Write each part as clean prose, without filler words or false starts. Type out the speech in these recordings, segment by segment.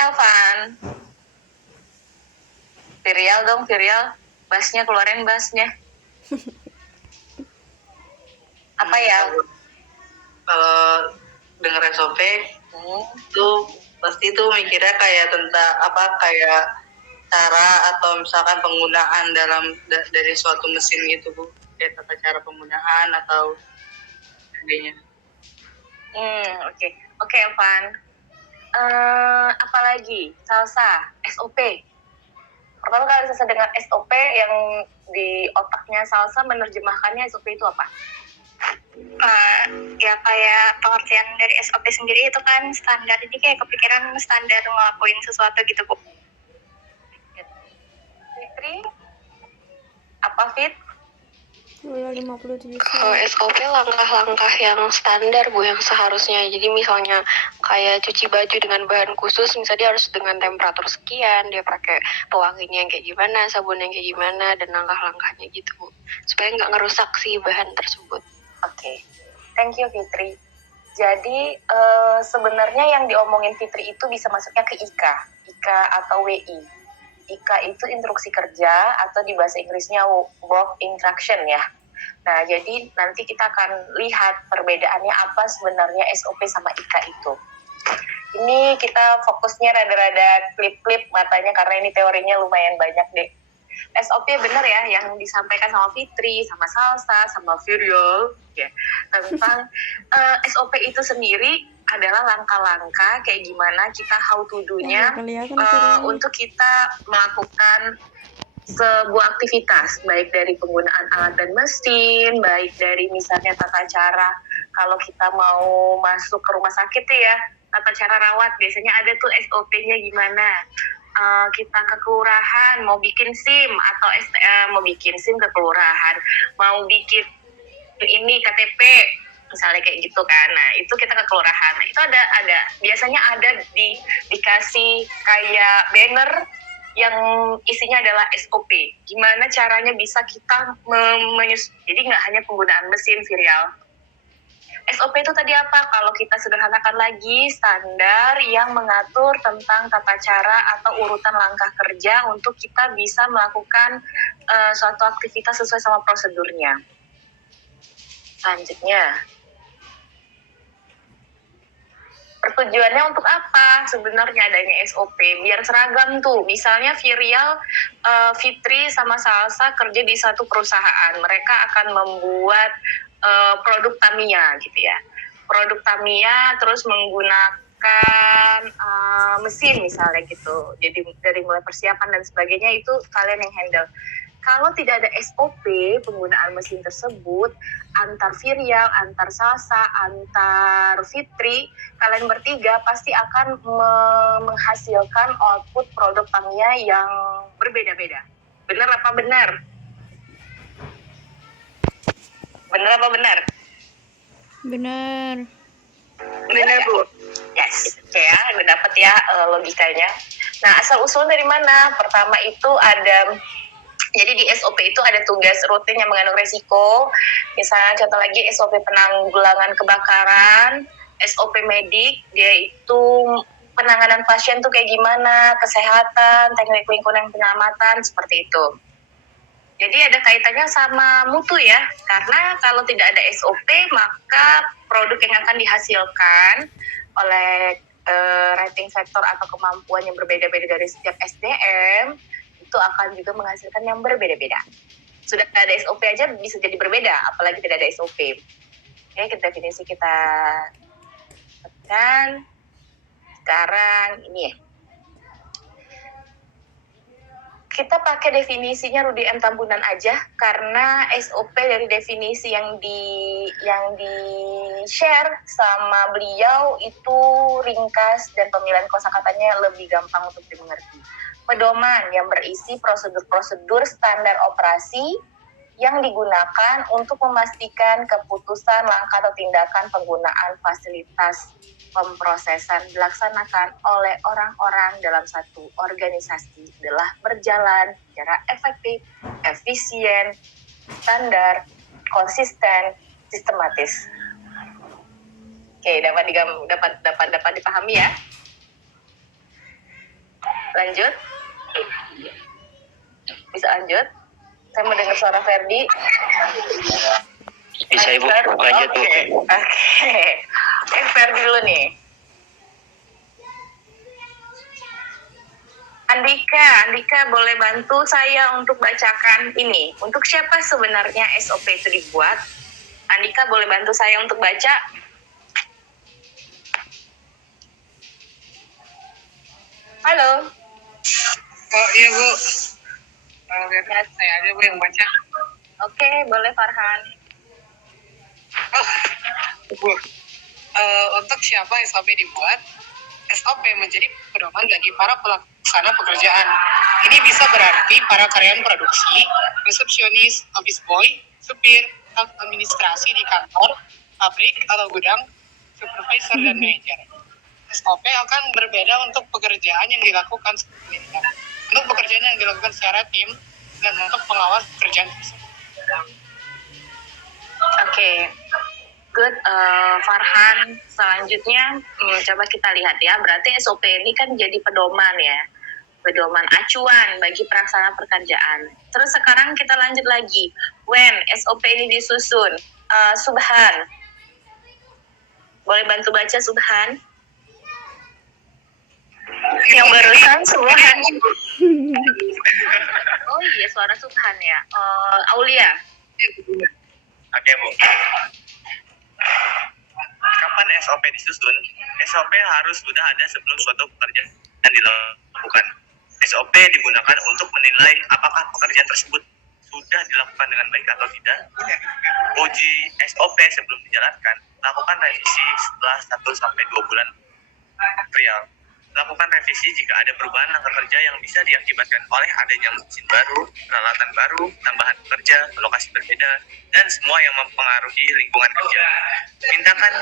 Elvan, Virial dong, Virial. Bassnya, keluarin bassnya. Apa ya? Kalau denger SOP itu pasti tuh mikirnya kayak tentang kayak cara atau misalkan penggunaan dari suatu mesin gitu Bu, kayak tata cara penggunaan atau sebagainya. Oke, Evan. Apalagi salsa, SOP. Pertama kali saya dengar SOP yang di otaknya salsa menerjemahkannya SOP itu apa? Ya kayak pengertian dari SOP sendiri itu kan standar, jadi kayak kepikiran standar ngelakuin sesuatu gitu Bu. Fitri, apa Fit? 57 Kalau SOP langkah-langkah yang standar Bu, yang seharusnya. Jadi misalnya kayak cuci baju dengan bahan khusus, misalnya dia harus dengan temperatur sekian, dia pakai pewanginya yang kayak gimana, sabun yang kayak gimana, dan langkah-langkahnya gitu Bu, supaya nggak ngerusak si bahan tersebut. Oke. Thank you Fitri. Jadi sebenarnya yang diomongin Fitri itu bisa masuknya ke IKA atau WI. IKA itu instruksi kerja atau di bahasa Inggrisnya work instruction ya. Nah, jadi nanti kita akan lihat perbedaannya apa sebenarnya SOP sama IKA itu. Ini kita fokusnya rada-rada klip-klip matanya karena ini teorinya lumayan banyak deh. SOP bener ya yang disampaikan sama Fitri, sama Salsa, sama Virial ya, tentang SOP itu sendiri adalah langkah-langkah kayak gimana kita how to do-nya untuk kita melakukan sebuah aktivitas, baik dari penggunaan alat dan mesin, baik dari misalnya tata cara kalau kita mau masuk ke rumah sakit ya, tata cara rawat biasanya ada tuh SOP-nya gimana. Kita ke kelurahan mau bikin SIM atau mau bikin SIM ke kelurahan, mau bikin ini KTP misalnya kayak gitu kan. Nah, itu kita ke kelurahan. Nah, itu ada biasanya ada dikasih kayak banner yang isinya adalah SOP. Gimana caranya bisa kita jadi nggak hanya penggunaan mesin Virial. SOP itu tadi apa? Kalau kita sederhanakan lagi, standar yang mengatur tentang tata cara atau urutan langkah kerja untuk kita bisa melakukan suatu aktivitas sesuai sama prosedurnya. Selanjutnya, pertujuannya untuk apa sebenarnya adanya SOP? Biar seragam tuh. Misalnya Virial, Fitri sama Salsa kerja di satu perusahaan. Mereka akan membuat produk Tamiya gitu ya. Produk Tamiya terus menggunakan mesin misalnya gitu. Jadi dari mulai persiapan dan sebagainya itu kalian yang handle. Kalau tidak ada SOP penggunaan mesin tersebut, antar Virial, antar Salsa, antar Fitri, kalian bertiga pasti akan menghasilkan output produk Tamiya yang berbeda-beda. Benar apa benar? Benar apa benar? Benar. Benar Bu. Yes, ya, gue dapet ya logikanya. Nah, asal usul dari mana? Pertama itu ada, jadi di SOP itu ada tugas rutin yang mengandung resiko. Misalnya contoh lagi SOP penanggulangan kebakaran, SOP medik, dia itu penanganan pasien tuh kayak gimana, kesehatan, teknik lingkungan penyelamatan, seperti itu. Jadi ada kaitannya sama mutu ya, karena kalau tidak ada SOP maka produk yang akan dihasilkan oleh rating sektor atau kemampuan yang berbeda-beda dari setiap SDM itu akan juga menghasilkan yang berbeda-beda. Sudah ada SOP aja bisa jadi berbeda, apalagi tidak ada SOP. Oke, definisi kita tekan. Sekarang ini ya. Kita pakai definisinya Rudi M. Tambunan aja karena SOP dari definisi yang di share sama beliau itu ringkas dan pemilihan kosakatanya lebih gampang untuk dimengerti. Pedoman yang berisi prosedur-prosedur standar operasi yang digunakan untuk memastikan keputusan langkah atau tindakan penggunaan fasilitas pemprosesan dilaksanakan oleh orang-orang dalam satu organisasi adalah berjalan secara efektif, efisien, standar, konsisten, sistematis. Oke, dapat dipahami ya. Lanjut. Bisa lanjut. Saya mau dengar suara Ferdi. Bisa Ibu, lanjut Bu. Oke. Ferdi dulu nih. Andika boleh bantu saya untuk bacakan ini. Untuk siapa sebenarnya SOP itu dibuat? Andika boleh bantu saya untuk baca? Halo. Oh iya Bu. Biar saya aja Bu yang baca. Oke, boleh Farhan. Bu. Untuk siapa SOP dibuat? SOP menjadi pedoman bagi para pelaksana pekerjaan. Ini bisa berarti para karyawan produksi, resepsionis, office boy, supir, administrasi di kantor, pabrik atau gudang, supervisor dan manajer. SOP akan berbeda untuk pekerjaan yang dilakukan secara tim dan untuk pengawas pekerjaan tersebut. Oke. Good, Farhan. Selanjutnya coba kita lihat ya. Berarti SOP ini kan jadi pedoman ya, pedoman acuan bagi pelaksana pekerjaan. Terus sekarang kita lanjut lagi. When SOP ini disusun, Subhan, boleh bantu baca Subhan? Yang barusan Subhan. Oh iya, suara Subhan ya. Aulia. Oke Bu. Kapan SOP disusun? SOP harus sudah ada sebelum suatu pekerjaan dilakukan. SOP digunakan untuk menilai apakah pekerjaan tersebut sudah dilakukan dengan baik atau tidak. Uji SOP sebelum dijalankan, lakukan revisi setelah 1-2 bulan trial. Lakukan revisi jika ada perubahan langkah kerja yang bisa diakibatkan oleh adanya mesin baru, peralatan baru, tambahan pekerja, lokasi berbeda, dan semua yang mempengaruhi lingkungan kerja. Mintakan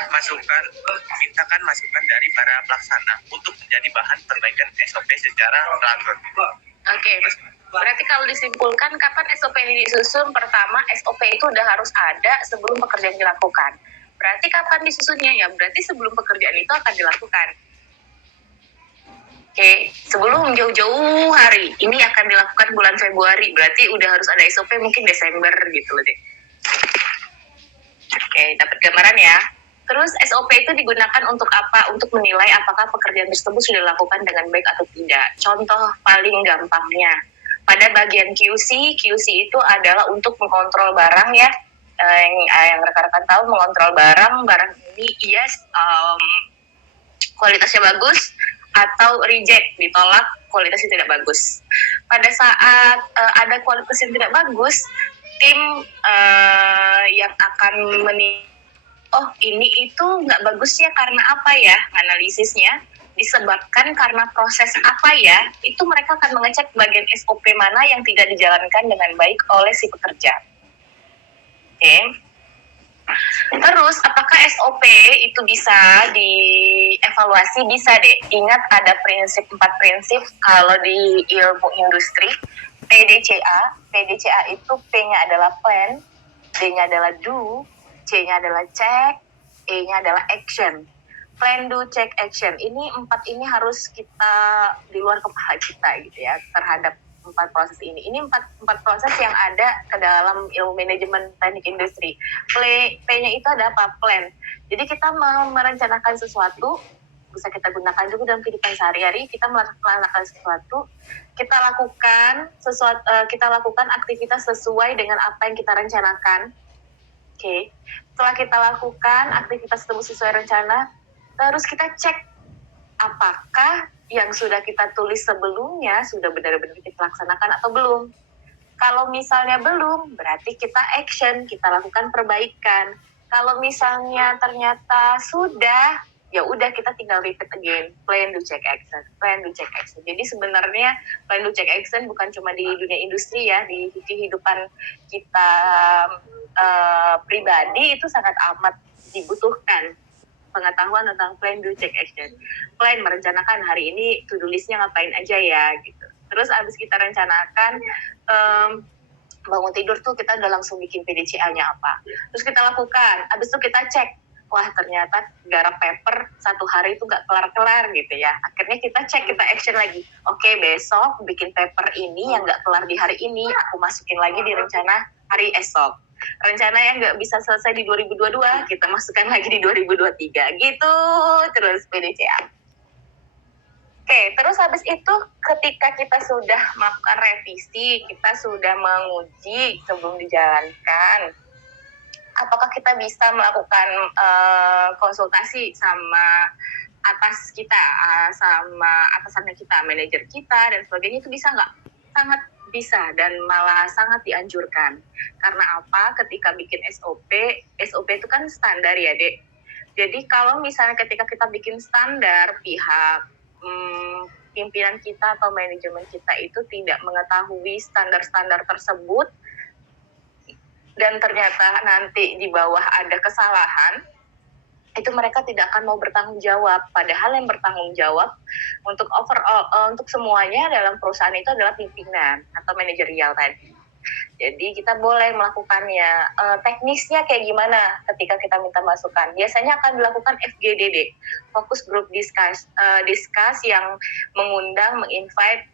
masukan dari para pelaksana untuk menjadi bahan perbaikan SOP secara teratur. Oke. Berarti kalau disimpulkan kapan SOP ini disusun? Pertama, SOP itu udah harus ada sebelum pekerjaan dilakukan. Berarti kapan disusunnya ya? Berarti sebelum pekerjaan itu akan dilakukan. Oke, sebelum jauh-jauh hari, ini akan dilakukan bulan Februari, berarti udah harus ada SOP mungkin Desember gitu loh deh. Oke, dapat gambaran ya. Terus SOP itu digunakan untuk apa? Untuk menilai apakah pekerjaan tersebut sudah dilakukan dengan baik atau tidak. Contoh paling gampangnya, pada bagian QC itu adalah untuk mengontrol barang ya. Yang rekan-rekan tahu, mengontrol barang ini kualitasnya bagus, atau reject, ditolak, kualitasnya tidak bagus. Pada saat ada kualitas yang tidak bagus, tim yang akan ini itu nggak bagus ya karena apa ya, analisisnya disebabkan karena proses apa ya, itu mereka akan mengecek bagian SOP mana yang tidak dijalankan dengan baik oleh si pekerja. Oke. Terus, apakah SOP itu bisa dievaluasi? Bisa deh. Ingat ada 4 prinsip kalau di ilmu industri. PDCA. PDCA itu P-nya adalah plan, D-nya adalah do, C-nya adalah check, E-nya adalah action. Plan, do, check, action. Ini 4 ini harus kita di luar kepala kita gitu ya, terhadap 4 proses ini. Ini 4 proses yang ada ke dalam ilmu manajemen teknik industri. P-nya itu ada apa? Plan. Jadi kita merencanakan sesuatu, bisa kita gunakan juga dalam kehidupan sehari-hari. Kita melakukan sesuatu, kita lakukan aktivitas sesuai dengan apa yang kita rencanakan. Oke. Setelah kita lakukan aktivitas tersebut sesuai rencana, terus kita cek apakah yang sudah kita tulis sebelumnya sudah benar-benar kita laksanakan atau belum. Kalau misalnya belum, berarti kita action, kita lakukan perbaikan. Kalau misalnya ternyata sudah, ya udah kita tinggal repeat again. Plan, do, check, action. Plan, do, check, action. Jadi sebenarnya plan, do, check, action bukan cuma di dunia industri ya, di kehidupan kita pribadi itu sangat amat dibutuhkan. Pengetahuan tentang plan, do, check, action. Plan, merencanakan hari ini to-do list-nya ngapain aja ya gitu. Terus abis kita rencanakan, bangun tidur tuh kita udah langsung bikin PDCA-nya apa. Terus kita lakukan, abis itu kita cek wah ternyata garap paper 1 hari itu nggak kelar-kelar gitu ya. Akhirnya kita cek, kita action lagi. Oke, besok bikin paper ini yang nggak kelar di hari ini, aku masukin lagi di rencana hari esok. Rencana yang nggak bisa selesai di 2022, kita masukkan lagi di 2023. Gitu terus PDCA. Oke, terus habis itu ketika kita sudah melakukan revisi, kita sudah menguji sebelum dijalankan, apakah kita bisa melakukan konsultasi sama atas kita, sama atasannya kita, manajer kita, dan sebagainya, itu bisa nggak? Sangat bisa, dan malah sangat dianjurkan. Karena apa? Ketika bikin SOP itu kan standar ya, Dek. Jadi kalau misalnya ketika kita bikin standar, pihak pimpinan kita atau manajemen kita itu tidak mengetahui standar-standar tersebut, dan ternyata nanti di bawah ada kesalahan, itu mereka tidak akan mau bertanggung jawab. Padahal yang bertanggung jawab untuk overall, untuk semuanya dalam perusahaan itu adalah pimpinan atau manajerial tadi. Jadi kita boleh melakukannya. Teknisnya kayak gimana ketika kita minta masukan? Biasanya akan dilakukan FGDD, Focus Group Discuss yang mengundang, menginvite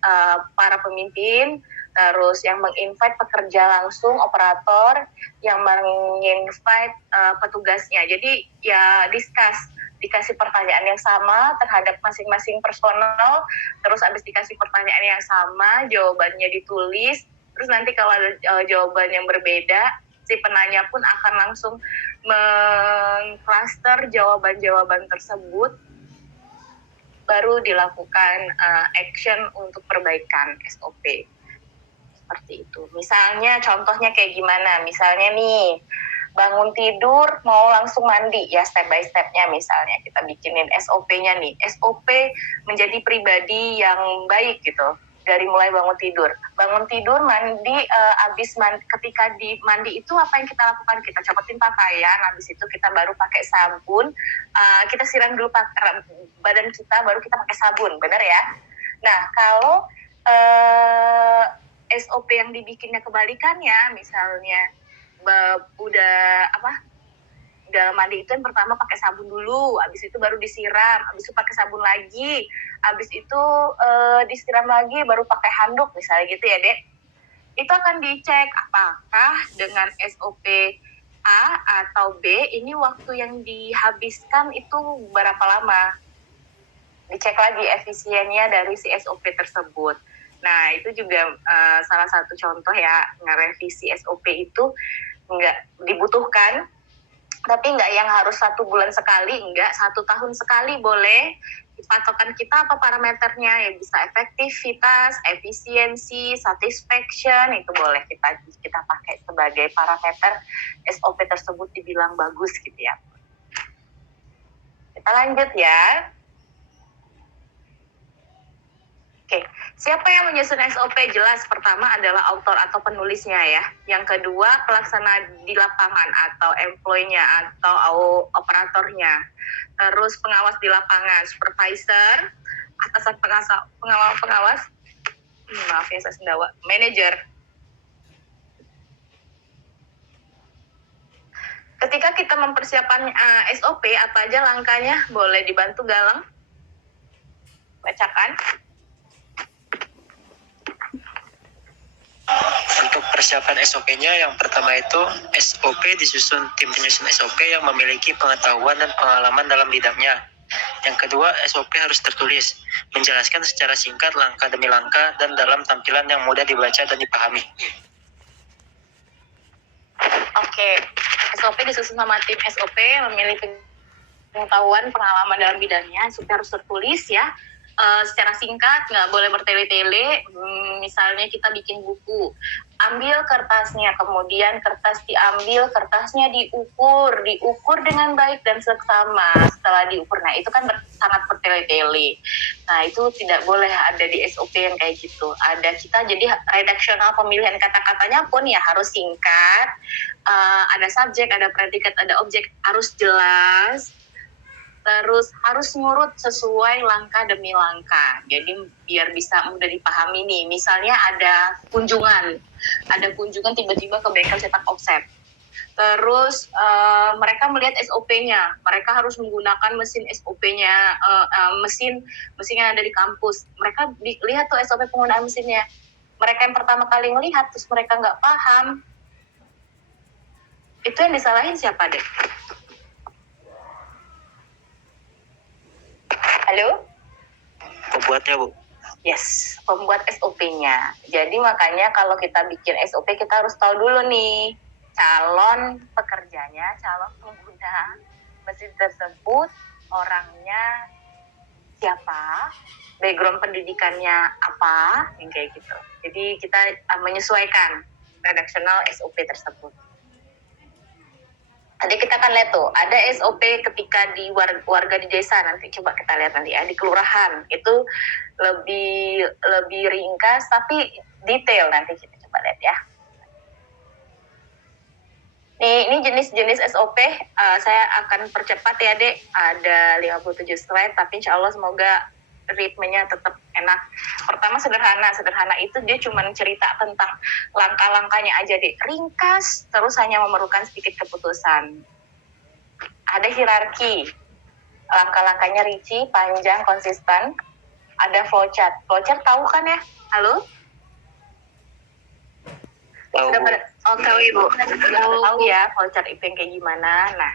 para pemimpin, terus yang menginvite pekerja langsung, operator, yang menginvite petugasnya. Jadi ya dikasih pertanyaan yang sama terhadap masing-masing personal, terus habis dikasih pertanyaan yang sama, jawabannya ditulis. Terus nanti kalau ada jawaban yang berbeda, si penanya pun akan langsung mengklaster jawaban-jawaban tersebut, baru dilakukan action untuk perbaikan SOP. Seperti itu. Misalnya contohnya kayak gimana? Misalnya nih, bangun tidur mau langsung mandi, ya step by stepnya misalnya kita bikinin SOP-nya nih. SOP menjadi pribadi yang baik gitu. Dari mulai bangun tidur, mandi, ketika di mandi itu apa yang kita lakukan? Kita copotin pakaian, habis itu kita baru pakai sabun, kita siram dulu badan kita, baru kita pakai sabun, benar ya? Nah, kalau SOP yang dibikinnya kebalikannya, misalnya dalam mandi itu yang pertama pakai sabun dulu, habis itu baru disiram, habis itu pakai sabun lagi, habis itu disiram lagi, baru pakai handuk misalnya gitu ya, Dek. Itu akan dicek apakah dengan SOP A atau B ini waktu yang dihabiskan itu berapa lama. Dicek lagi efisiennya dari si SOP tersebut. Nah, itu juga salah satu contoh ya, ngerevisi SOP itu nggak dibutuhkan, tapi nggak yang harus 1 bulan sekali, enggak, 1 tahun sekali boleh. Patokan kita apa parameternya, ya bisa efektivitas, efisiensi, satisfaction, itu boleh kita pakai sebagai parameter SOP tersebut dibilang bagus gitu ya. Kita lanjut ya. Oke, siapa yang menyusun SOP? Jelas, pertama adalah author atau penulisnya ya. Yang kedua, pelaksana di lapangan atau employee-nya atau operatornya. Terus pengawas di lapangan, supervisor, atasan pengawas, maaf ya saya sendawa, manager. Ketika kita mempersiapkan SOP, apa aja langkahnya? Boleh dibantu Galang? Bacakan. Untuk persiapan SOP-nya, yang pertama itu SOP disusun tim penyusun SOP yang memiliki pengetahuan dan pengalaman dalam bidangnya. Yang kedua, SOP harus tertulis, menjelaskan secara singkat langkah demi langkah dan dalam tampilan yang mudah dibaca dan dipahami. Oke, SOP disusun sama tim SOP memiliki pengetahuan, pengalaman dalam bidangnya, SOP harus tertulis ya. Secara singkat, nggak boleh bertele-tele. Misalnya kita bikin buku, ambil kertasnya, kemudian kertas diambil, kertasnya diukur dengan baik dan seksama. Setelah diukur, nah itu kan sangat bertele-tele. Nah itu tidak boleh ada di SOP yang kayak gitu. Ada kita jadi redaksional, pemilihan kata-katanya pun ya harus singkat. Ada subjek, ada predikat, ada objek, harus jelas. Terus harus ngurut sesuai langkah demi langkah. Jadi biar bisa mudah dipahami nih. Misalnya ada kunjungan tiba-tiba ke bengkel cetak offset. Terus mereka melihat SOP-nya, mereka harus menggunakan mesin SOP-nya, mesin yang ada di kampus. Mereka lihat tuh SOP penggunaan mesinnya. Mereka yang pertama kali ngelihat, terus mereka nggak paham. Itu yang disalahin siapa deh? Halo? Pembuatnya, Bu. Yes, pembuat SOP-nya. Jadi makanya kalau kita bikin SOP, kita harus tahu dulu nih calon pekerjanya, calon pengguna mesin tersebut, orangnya siapa, background pendidikannya apa, yang kayak gitu. Jadi kita menyesuaikan redaksional SOP tersebut. Nanti kita akan lihat tuh, ada SOP ketika di warga di desa, nanti coba kita lihat nanti ya, di kelurahan. Itu lebih ringkas, tapi detail nanti kita coba lihat ya. Ini jenis-jenis SOP, saya akan percepat ya Dek, ada 57 slide, tapi insya Allah semoga ritmenya tetap enak. Pertama sederhana itu dia cuma cerita tentang langkah-langkahnya aja Dek, ringkas, terus hanya memerlukan sedikit keputusan. Ada hierarki, langkah-langkahnya rinci, panjang, konsisten. Ada flowchart tahu kan ya? Halo? Tahu. Tahu Ibu. Tahu ya flowchart itu yang kayak gimana. Nah,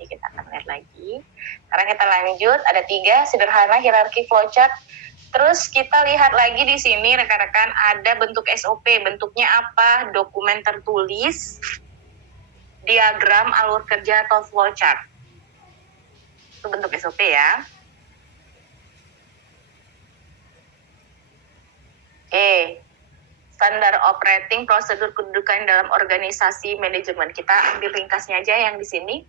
ini kita akan lihat lagi. Sekarang kita lanjut. Ada 3 sederhana hierarki flowchart. Terus kita lihat lagi di sini rekan-rekan ada bentuk SOP. Bentuknya apa? Dokumen tertulis, diagram alur kerja atau flowchart. Itu bentuk SOP ya. Oke. Standar operating prosedur kedudukan dalam organisasi manajemen. Kita ambil ringkasnya aja yang di sini.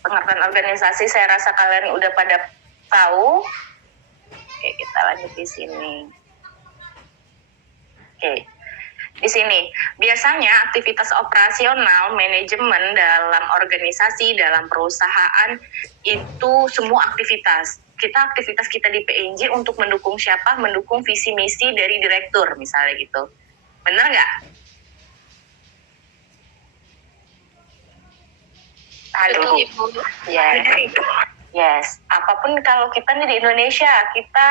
Pengertian organisasi saya rasa kalian udah pada tahu. Oke, kita lanjut di sini. Oke. Di sini, biasanya aktivitas operasional manajemen dalam organisasi, dalam perusahaan itu semua aktivitas kita di PNJ untuk mendukung siapa? Mendukung visi misi dari direktur misalnya gitu. Bener nggak? Halo. Yes. Apapun kalau kita nih di Indonesia, kita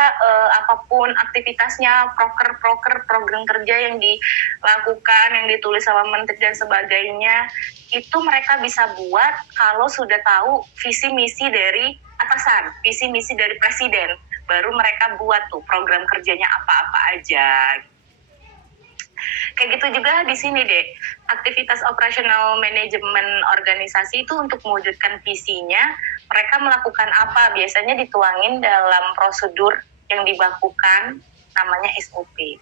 apapun aktivitasnya, proker, program kerja yang dilakukan, yang ditulis sama menteri dan sebagainya, itu mereka bisa buat kalau sudah tahu visi misi dari atasan, visi misi dari presiden, baru mereka buat tuh program kerjanya apa-apa aja. Kayak gitu juga di sini deh, aktivitas operasional manajemen organisasi itu untuk mewujudkan visinya, mereka melakukan apa? Biasanya dituangin dalam prosedur yang dibakukan, namanya SOP.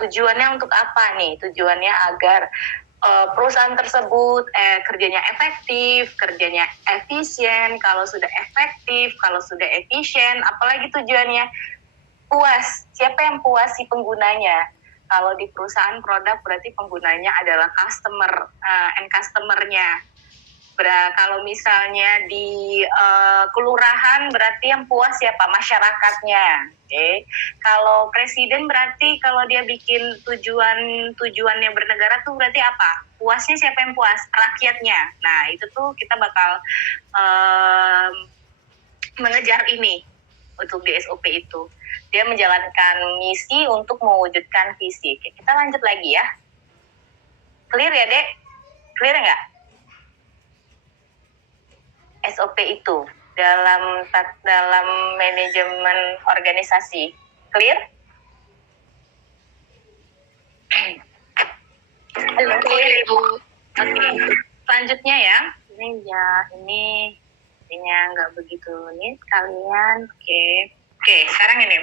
Tujuannya untuk apa nih? Tujuannya agar perusahaan tersebut kerjanya efektif, kerjanya efisien. Kalau sudah efektif, kalau sudah efisien, apalagi tujuannya puas. Siapa yang puas? Si penggunanya. Kalau di perusahaan produk berarti penggunanya adalah customer, and customer-nya. Kalau misalnya di kelurahan berarti yang puas siapa? Masyarakatnya. Okay. Kalau presiden berarti kalau dia bikin tujuannya bernegara tuh berarti apa? Puasnya siapa yang puas? Rakyatnya. Nah itu tuh kita bakal mengejar ini untuk di SOP itu. Dia menjalankan misi untuk mewujudkan visi. Oke, kita lanjut lagi ya. Clear ya Dek? Clear nggak? SOP itu dalam manajemen organisasi. Clear? Halo, clear Ibu. Oke. Selanjutnya ya. Ini nggak begitu nih kalian. Oke, sekarang ini.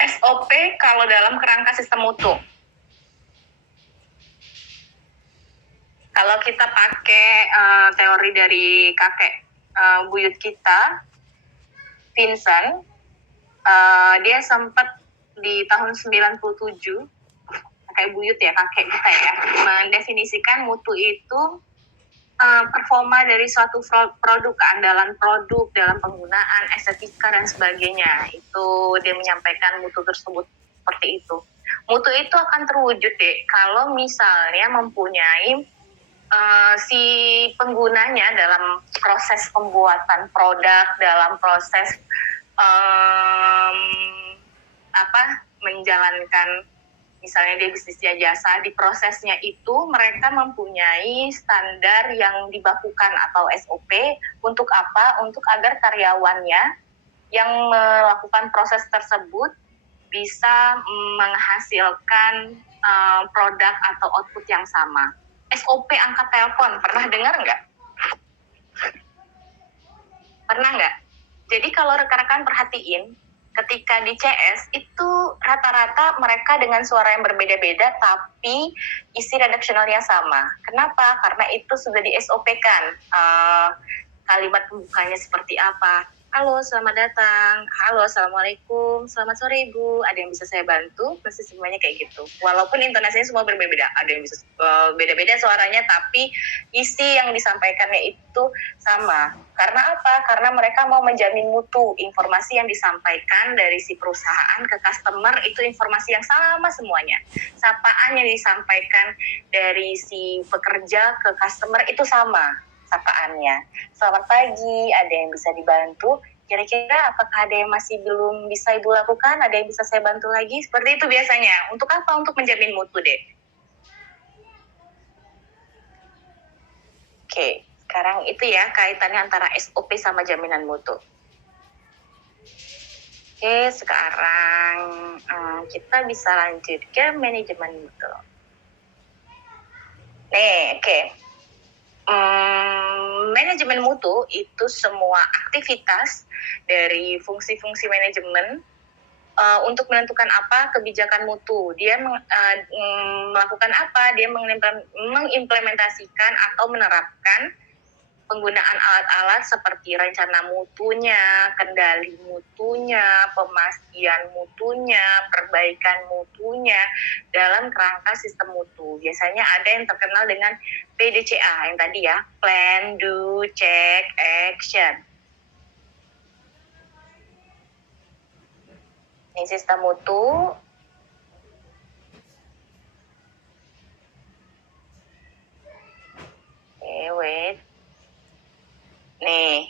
SOP kalau dalam kerangka sistem mutu. Kalau kita pakai teori dari kakek buyut kita, Vincent, dia sempat di tahun 97, kakek buyut ya, kakek kita ya, mendefinisikan mutu itu performa dari suatu produk, keandalan produk dalam penggunaan, estetika dan sebagainya. Itu dia menyampaikan mutu tersebut seperti itu. Mutu itu akan terwujud deh kalau misalnya mempunyai si penggunanya dalam proses pembuatan produk, dalam proses menjalankan misalnya dia bisnisnya jasa, di prosesnya itu mereka mempunyai standar yang dibakukan atau SOP untuk apa? Untuk agar karyawannya yang melakukan proses tersebut bisa menghasilkan produk atau output yang sama. SOP angkat telepon, pernah dengar nggak? Pernah nggak? Jadi kalau rekan-rekan perhatiin, ketika di CS itu rata-rata mereka dengan suara yang berbeda-beda tapi isi redaksionalnya sama. Kenapa? Karena itu sudah di SOP-kan. Kalimat pembukanya seperti apa? Halo, selamat datang. Halo, assalamualaikum. Selamat sore, Ibu. Ada yang bisa saya bantu? Pasti semuanya kayak gitu. Walaupun intonasinya semua berbeda. Ada yang bisa beda-beda suaranya, tapi isi yang disampaikannya itu sama. Karena apa? Karena mereka mau menjamin mutu. Informasi yang disampaikan dari si perusahaan ke customer itu informasi yang sama semuanya. Sapaan yang disampaikan dari si pekerja ke customer itu sama sapaannya. Selamat pagi, ada yang bisa dibantu? Kira-kira apakah ada yang masih belum bisa Ibu lakukan? Ada yang bisa saya bantu lagi? Seperti itu biasanya. Untuk apa? Untuk menjamin mutu deh. Oke, sekarang itu ya kaitannya antara SOP sama jaminan mutu. Oke, sekarang kita bisa lanjut ke manajemen mutu. Nih, oke. Manajemen mutu itu semua aktivitas dari fungsi-fungsi manajemen untuk menentukan apa kebijakan mutu. Dia melakukan apa? Dia mengimplementasikan atau menerapkan penggunaan alat-alat seperti rencana mutunya, kendali mutunya, pemastian mutunya, perbaikan mutunya dalam kerangka sistem mutu. Biasanya ada yang terkenal dengan PDCA yang tadi ya, Plan, Do, Check, Action. Ini sistem mutu. Wait. Nih,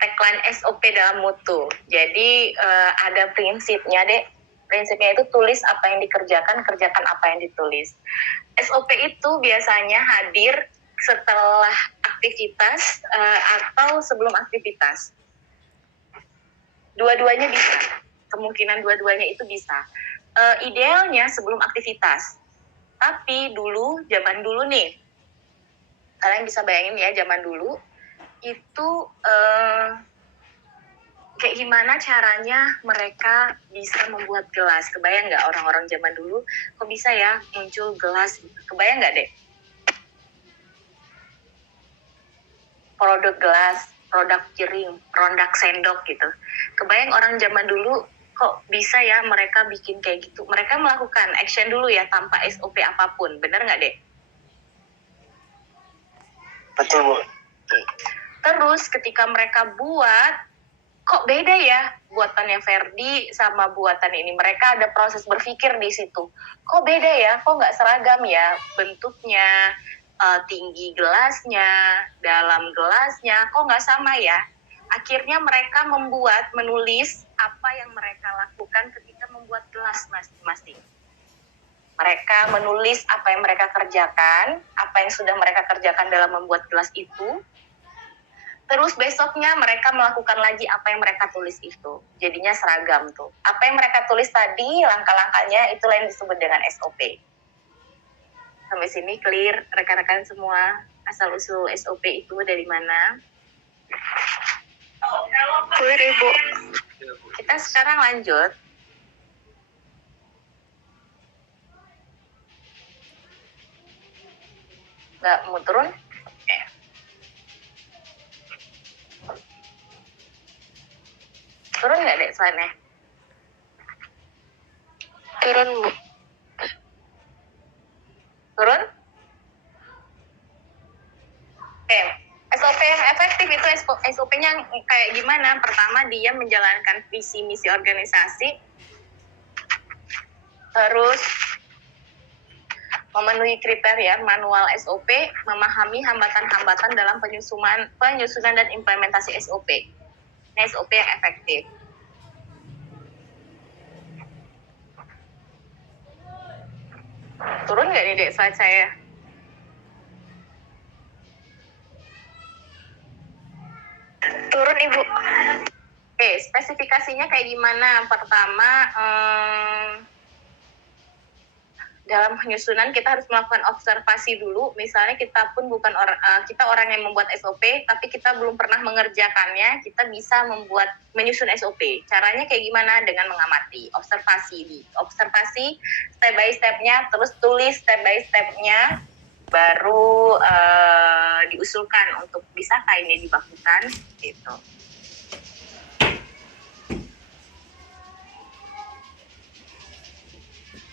tagline SOP dalam mutu. Jadi ada prinsipnya deh. Prinsipnya itu tulis apa yang dikerjakan, kerjakan apa yang ditulis. SOP itu biasanya hadir setelah aktivitas atau sebelum aktivitas. Dua-duanya bisa. Kemungkinan dua-duanya itu bisa. Idealnya sebelum aktivitas. Tapi dulu, zaman dulu nih, kalian bisa bayangin ya zaman dulu, itu kayak gimana caranya mereka bisa membuat gelas. Kebayang nggak orang-orang zaman dulu kok bisa ya muncul gelas? Kebayang nggak deh? Produk gelas, produk piring, produk sendok gitu. Kebayang orang zaman dulu kok bisa ya mereka bikin kayak gitu. Mereka melakukan action dulu ya tanpa SOP apapun. Bener nggak deh? Betul, Bu. Terus ketika mereka buat, kok beda ya buatannya Ferdi sama buatan ini. Mereka ada proses berpikir di situ. Kok beda ya? Kok nggak seragam ya bentuknya, tinggi gelasnya, dalam gelasnya, kok nggak sama ya? Akhirnya mereka menulis apa yang mereka lakukan ketika membuat gelas masing-masing. Mereka menulis apa yang mereka kerjakan, apa yang sudah mereka kerjakan dalam membuat gelas itu. Terus besoknya mereka melakukan lagi apa yang mereka tulis itu. Jadinya seragam tuh. Apa yang mereka tulis tadi, langkah-langkahnya, itulah yang disebut dengan SOP. Sampai sini clear rekan-rekan semua asal-usul SOP itu dari mana? Clear, Ibu. Kita sekarang lanjut. Nggak mau turun? Oke. Turun nggak deh slide-nya? Turun, Bu. Turun? Oke. SOP yang efektif itu SOP-nya kayak gimana? Pertama, dia menjalankan visi misi organisasi. Terus memenuhi kriteria manual SOP, memahami hambatan-hambatan dalam penyusunan dan implementasi SOP. Ini SOP yang efektif. Turun nggak nih Dek slide saya? Turun Ibu. Oke, spesifikasinya kayak gimana? Pertama, dalam penyusunan kita harus melakukan observasi dulu. Misalnya kita pun bukan kita orang yang membuat SOP, tapi kita belum pernah mengerjakannya. Kita bisa menyusun SOP. Caranya kayak gimana? Dengan mengamati, observasi step by step-nya, terus tulis step by step-nya, baru diusulkan untuk bisakah ini dibakukan, gitu.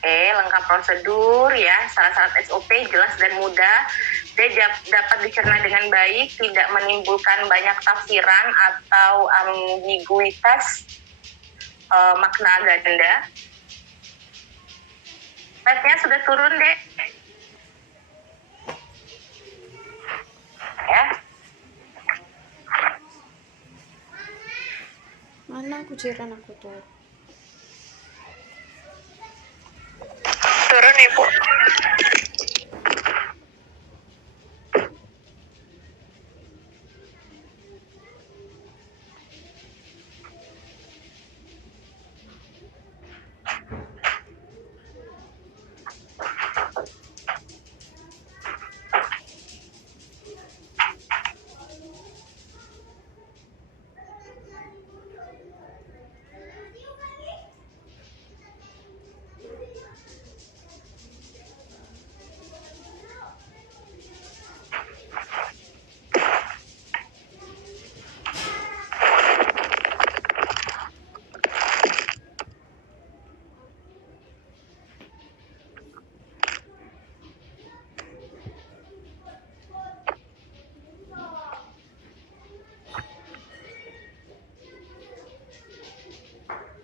Lengkap prosedur ya, syarat-syarat SOP jelas dan mudah, dia dapat dicerna dengan baik, tidak menimbulkan banyak tafsiran atau ambiguitas makna ganda. Slide-nya sudah turun Dek. Ya. Mana kuciran aku tuh? Turun Ibu.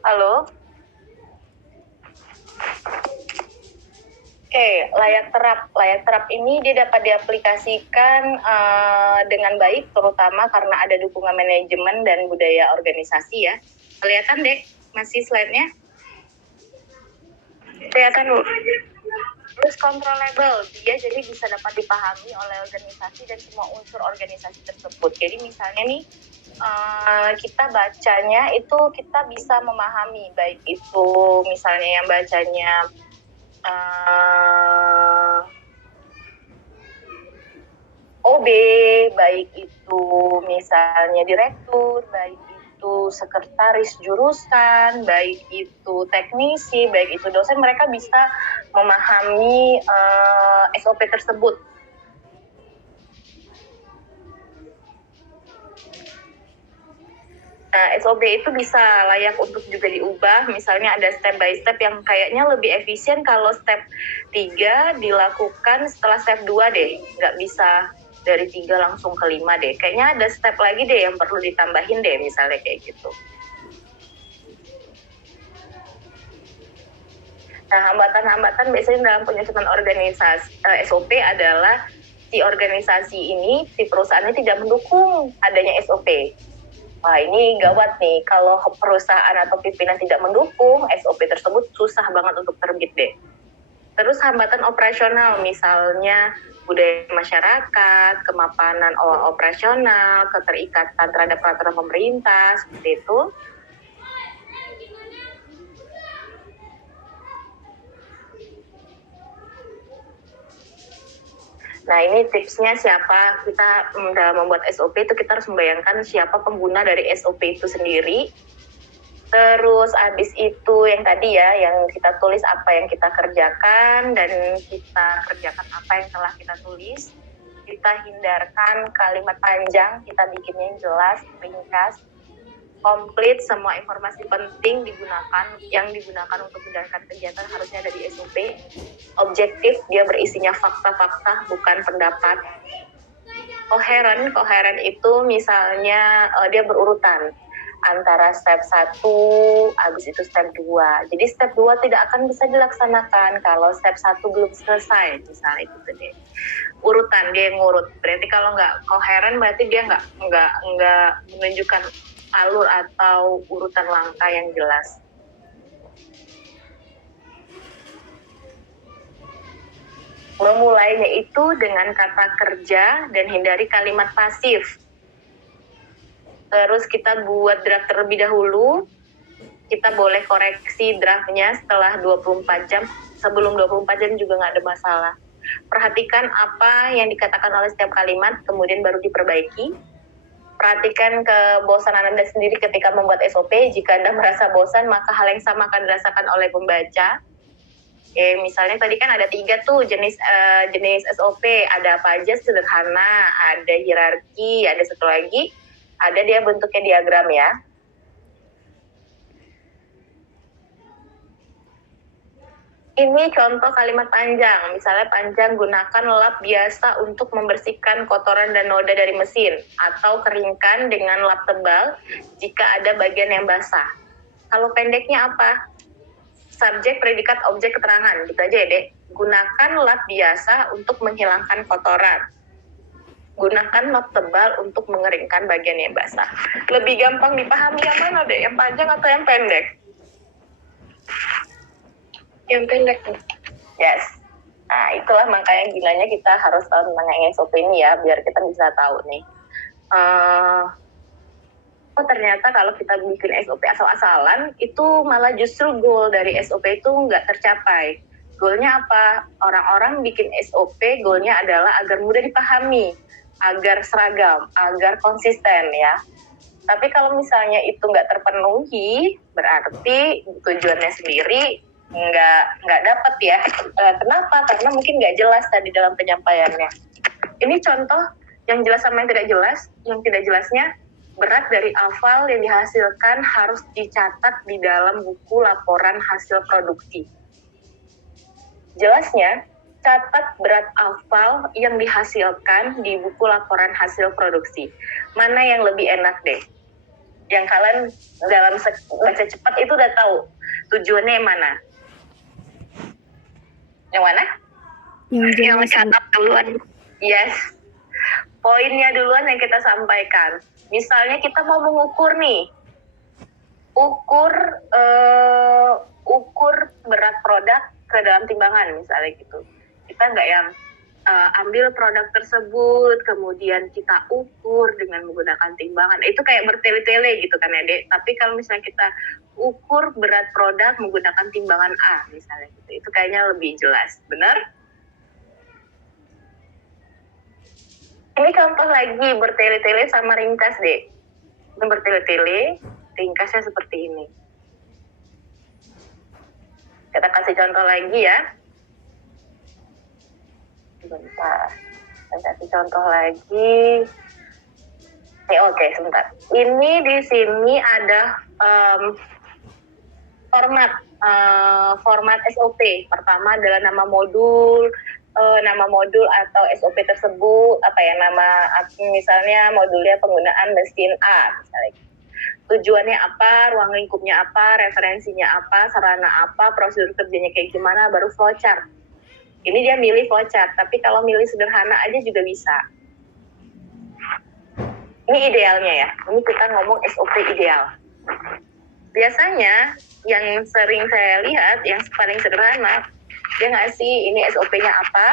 Halo? Oke, layak terap ini dia dapat diaplikasikan dengan baik, terutama karena ada dukungan manajemen dan budaya organisasi ya. Kelihatan Dek, masih slide-nya? Kelihatan Bu. Terus controllable, dia jadi bisa dapat dipahami oleh organisasi dan semua unsur organisasi tersebut. Jadi misalnya nih, kita bacanya itu kita bisa memahami, baik itu misalnya yang bacanya OB, baik itu misalnya direktur, baik itu sekretaris jurusan, baik itu teknisi, baik itu dosen, mereka bisa memahami SOP tersebut. Nah, SOP itu bisa layak untuk juga diubah, misalnya ada step by step yang kayaknya lebih efisien kalau step 3 dilakukan setelah step 2 deh, nggak bisa dari 3 langsung ke 5 deh. Kayaknya ada step lagi deh yang perlu ditambahin deh, misalnya kayak gitu. Nah, hambatan-hambatan biasanya dalam penyusunan organisasi SOP adalah si organisasi ini, si perusahaannya tidak mendukung adanya SOP. Wah, ini gawat nih, kalau perusahaan atau pimpinan tidak mendukung, SOP tersebut susah banget untuk terbit deh. Terus hambatan operasional, misalnya budaya masyarakat, kemapanan operasional, keterikatan terhadap peraturan pemerintah, seperti itu. Nah, ini tipsnya siapa kita dalam membuat SOP itu kita harus membayangkan siapa pengguna dari SOP itu sendiri. Terus habis itu yang tadi ya, yang kita tulis apa yang kita kerjakan dan kita kerjakan apa yang telah kita tulis. Kita hindarkan kalimat panjang, kita bikinnya yang jelas, ringkas, komplit, semua informasi penting yang digunakan untuk menjalankan kegiatan harusnya dari SOP. Objektif, dia berisinya fakta-fakta, bukan pendapat. Koheren itu misalnya dia berurutan. antara step 1, habis itu step 2. Jadi step 2 tidak akan bisa dilaksanakan kalau step 1 belum selesai, misalnya gitu deh. Urutan, dia yang ngurut. Berarti kalau nggak koheren, berarti dia nggak menunjukkan alur atau urutan langkah yang jelas. Memulainya itu dengan kata kerja dan hindari kalimat pasif. Terus kita buat draft terlebih dahulu. Kita boleh koreksi draftnya setelah 24 jam. Sebelum 24 jam juga nggak ada masalah. Perhatikan apa yang dikatakan oleh setiap kalimat, kemudian baru diperbaiki. Perhatikan kebosanan Anda sendiri ketika membuat SOP. Jika Anda merasa bosan, maka hal yang sama akan dirasakan oleh pembaca. Misalnya tadi kan ada 3 tuh jenis SOP. Ada apa aja? Sederhana, ada hierarki, ada satu lagi, ada dia bentuknya diagram ya. Ini contoh kalimat panjang. Misalnya panjang, gunakan lap biasa untuk membersihkan kotoran dan noda dari mesin. Atau keringkan dengan lap tebal jika ada bagian yang basah. Kalau pendeknya apa? Subjek, predikat, objek, keterangan. Gitu aja ya, Dek. Gunakan lap biasa untuk menghilangkan kotoran. Gunakan lap tebal untuk mengeringkan bagian yang basah. Lebih gampang dipahami yang mana, Dek? Yang panjang atau yang pendek? Yang pendek. Yes. Nah, itulah makanya ginanya kita harus tahu tentang yang SOP ini ya, biar kita bisa tahu nih. Ternyata kalau kita bikin SOP asal-asalan, itu malah justru goal dari SOP itu nggak tercapai. Goalnya apa? Orang-orang bikin SOP, goalnya adalah agar mudah dipahami, agar seragam, agar konsisten ya. Tapi kalau misalnya itu nggak terpenuhi, berarti tujuannya sendiri nggak dapat ya. Kenapa? Karena mungkin nggak jelas tadi dalam penyampaiannya. Ini contoh yang jelas sama yang tidak jelas. Yang tidak jelasnya, berat dari hafal yang dihasilkan harus dicatat di dalam buku laporan hasil produksi. Jelasnya, catat berat hafal yang dihasilkan di buku laporan hasil produksi. Mana yang lebih enak deh? Yang kalian dalam baca cepat itu udah tahu tujuannya yang mana? Yang mana? Yang catat duluan. Yes. Poinnya duluan yang kita sampaikan. Misalnya kita mau mengukur nih. Ukur berat produk ke dalam timbangan misalnya gitu. Kita nggak yang ambil produk tersebut, kemudian kita ukur dengan menggunakan timbangan. Itu kayak bertele-tele gitu kan ya, Dek. Tapi kalau misalnya kita ukur berat produk menggunakan timbangan A misalnya gitu, itu kayaknya lebih jelas. Benar? Ini contoh lagi bertele-tele sama ringkas, Dek. Ini bertele-tele, ringkasnya seperti ini. Kita kasih contoh lagi ya. Sebentar. Saya kasih contoh lagi. Oke, sebentar. Ini di sini ada format SOP. Pertama adalah nama modul atau SOP tersebut, misalnya modulnya penggunaan mesin A, misalnya. Tujuannya apa, ruang lingkupnya apa, referensinya apa, sarana apa, prosedur kerjanya kayak gimana, baru flowchart. Ini dia milih flowchart, tapi kalau milih sederhana aja juga bisa. Ini idealnya ya, ini kita ngomong SOP ideal. Biasanya yang sering saya lihat, yang paling sederhana, dia ngasih ini SOP-nya apa,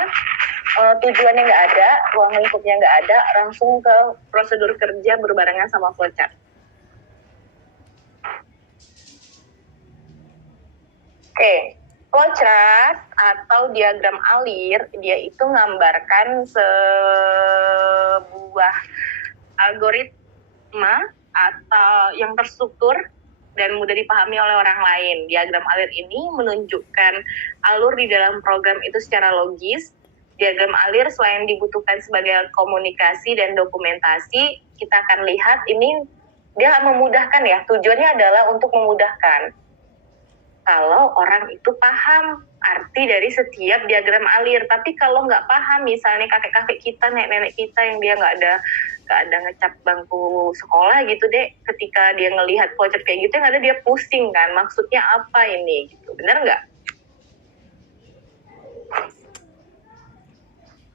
tujuannya nggak ada, ruang lingkupnya nggak ada, langsung ke prosedur kerja berbarengan sama flowchart. Oke, flowchart atau diagram alir, dia itu menggambarkan sebuah algoritma atau yang terstruktur dan mudah dipahami oleh orang lain. Diagram alir ini menunjukkan alur di dalam program itu secara logis. Diagram alir selain dibutuhkan sebagai komunikasi dan dokumentasi, kita akan lihat ini dia memudahkan ya. Tujuannya adalah untuk memudahkan. kalau orang itu paham arti dari setiap diagram alir. Tapi kalau nggak paham, misalnya kakek-kakek kita, nenek-nenek kita yang dia nggak ada ngecap bangku sekolah gitu deh, ketika dia ngelihat flowchart kayak gitu, yang ada dia pusing kan, maksudnya apa ini gitu. Bener nggak?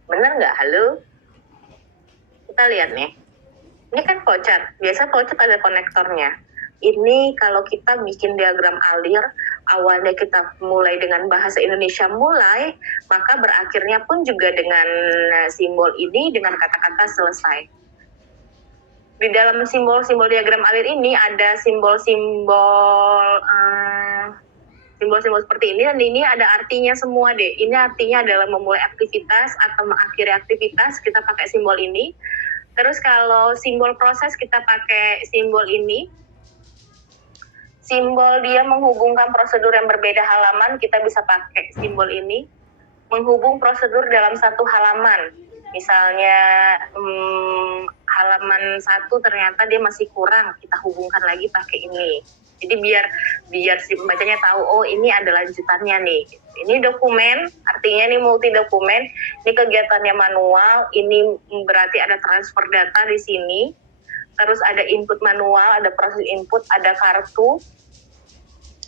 Bener nggak? Halo? Kita lihat nih. Ini kan flowchart. Biasa flowchart ada konektornya. Ini kalau kita bikin diagram alir, awalnya kita mulai dengan bahasa Indonesia mulai, maka berakhirnya pun juga dengan simbol ini, dengan kata-kata selesai. Di dalam simbol-simbol diagram alir ini ada simbol-simbol seperti ini, dan ini ada artinya semua deh. Ini artinya adalah memulai aktivitas atau mengakhiri aktivitas, kita pakai simbol ini. Terus kalau simbol proses kita pakai simbol ini. Simbol dia menghubungkan prosedur yang berbeda halaman, kita bisa pakai simbol ini. Menghubung prosedur dalam satu halaman. Misalnya halaman 1 ternyata dia masih kurang, kita hubungkan lagi pakai ini. Jadi biar si pembacanya tahu, oh ini ada lanjutannya nih. Ini dokumen, artinya ini multi dokumen. Ini kegiatannya manual, ini berarti ada transfer data di sini. Terus ada input manual, ada proses input, ada kartu.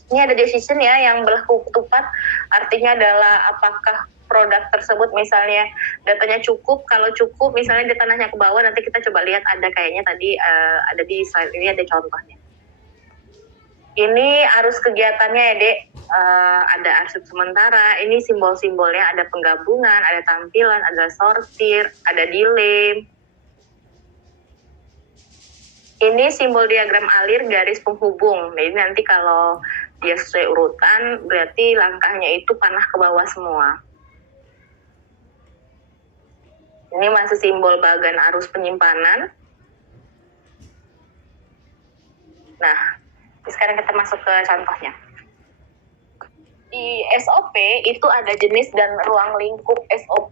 Ini ada decision ya, yang belah ketupat, artinya adalah apakah produk tersebut misalnya datanya cukup. Kalau cukup misalnya dia tanahnya ke bawah, nanti kita coba lihat, ada kayaknya tadi ada di slide ini ada contohnya. Ini arus kegiatannya ya dek, ada arsip sementara, ini simbol-simbolnya, ada penggabungan, ada tampilan, ada sortir, ada delay. Ini simbol diagram alir garis penghubung. Jadi nanti kalau dia sesuai urutan, berarti langkahnya itu panah ke bawah semua. Ini masih simbol bagan arus penyimpanan. Nah, sekarang kita masuk ke contohnya. Di SOP itu ada jenis dan ruang lingkup SOP.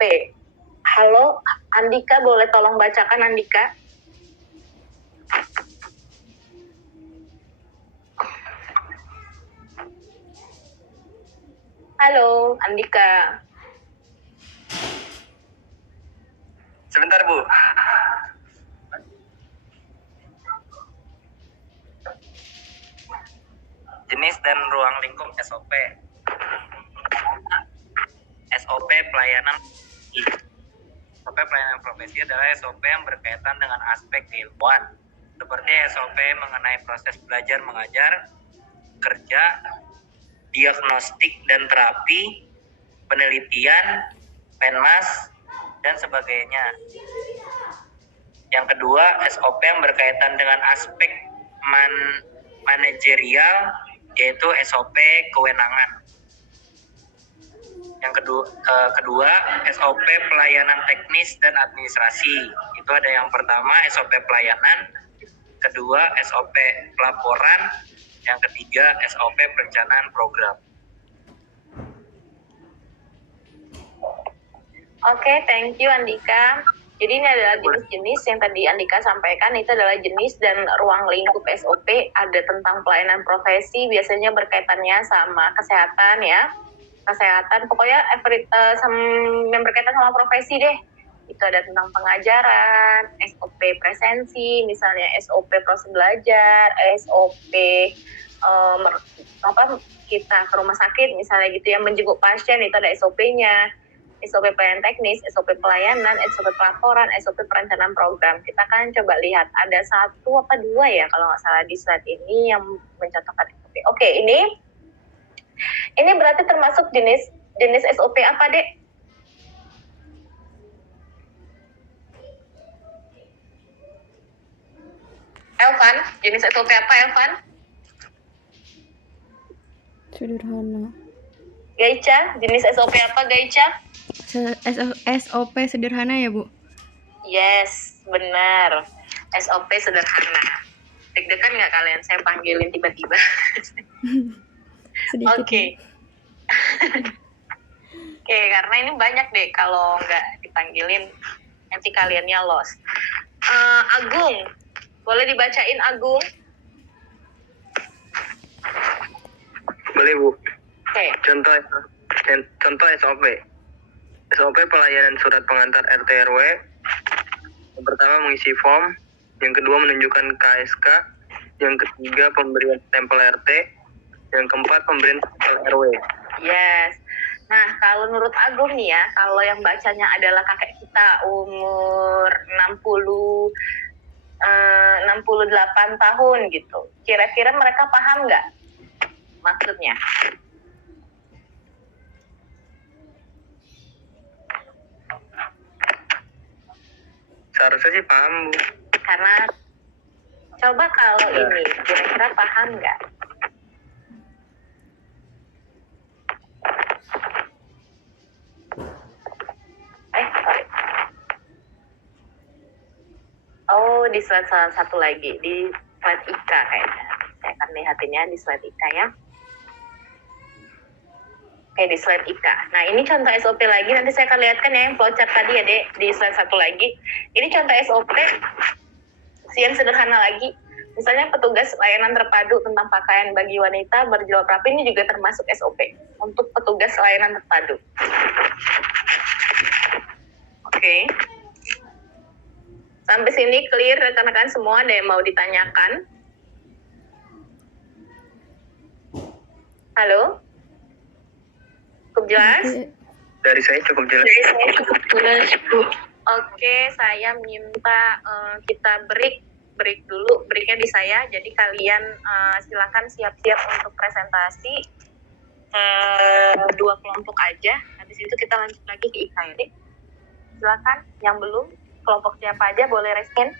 Halo, Andika, boleh tolong bacakan Andika? Halo, Andika. Sebentar Bu. Jenis dan ruang lingkup SOP. SOP pelayanan. SOP pelayanan profesi adalah SOP yang berkaitan dengan aspek keilmuan, seperti SOP mengenai proses belajar mengajar, kerja, diagnostik dan terapi, penelitian, penmas, dan sebagainya. Yang kedua, SOP yang berkaitan dengan aspek manajerial, yaitu SOP kewenangan. Yang kedua, SOP pelayanan teknis dan administrasi. Itu ada yang pertama SOP pelayanan, kedua SOP pelaporan, yang ketiga SOP perencanaan program. Oke, thank you Andika. Jadi ini adalah jenis-jenis yang tadi Andika sampaikan, itu adalah jenis dan ruang lingkup SOP. Ada tentang pelayanan profesi, biasanya berkaitannya sama kesehatan ya. Kesehatan, pokoknya yang berkaitan sama profesi deh. Itu ada tentang pengajaran, SOP presensi, misalnya SOP proses belajar, SOP kita ke rumah sakit misalnya gitu ya, menjenguk pasien, itu ada SOP-nya. SOP pelayanan teknis, SOP pelayanan, SOP pelaporan, SOP perencanaan program. Kita kan coba lihat, ada 1 apa 2 ya kalau nggak salah di slide ini yang mencontohkan SOP. Oke, ini berarti termasuk jenis SOP apa, Dek? Elvan, jenis SOP apa, Elvan? Sederhana. Gaica, jenis SOP apa, Gaica? SOP sederhana ya, Bu? Yes, benar. SOP sederhana. Deg-degan nggak kalian saya panggilin tiba-tiba? Sedikit. Oke, karena ini banyak deh, kalau nggak dipanggilin nanti kaliannya lost. Agung, boleh dibacain Agung? Boleh Bu. Oke. Contoh SOP. SOP pelayanan surat pengantar RT RW. Yang pertama mengisi form, yang kedua menunjukkan KSK, yang ketiga pemberian stempel RT, yang keempat pemberian stempel RW. Yes. Nah, kalau menurut Agung nih ya, kalau yang bacanya adalah kakek kita umur 68 tahun gitu. Kira-kira mereka paham nggak maksudnya? Seharusnya sih paham Bu. Karena coba kalau ini kira-kira paham nggak? Sorry. Oh, di slide satu lagi, di slide Ika kayaknya. Saya akan lihatinnya di slide Ika ya. Oke, di slide Ika. Nah, ini contoh SOP lagi. Nanti saya akan lihatkan ya yang flowchart tadi ya, Dek. Di slide satu lagi. Ini contoh SOP yang sederhana lagi. Misalnya petugas layanan terpadu tentang pakaian bagi wanita berjilbab rapi, ini juga termasuk SOP untuk petugas layanan terpadu. Oke. Sampai sini clear rekan-rekan semua, ada yang mau ditanyakan? Halo? Cukup jelas? Dari saya cukup jelas. Oke, saya minta kita break dulu, breaknya di saya. Jadi kalian silakan siap-siap untuk presentasi dua kelompok aja. Habis itu kita lanjut lagi ke IKA ya, Dek. Silakan, yang belum, kelompok siapa aja boleh raise hand.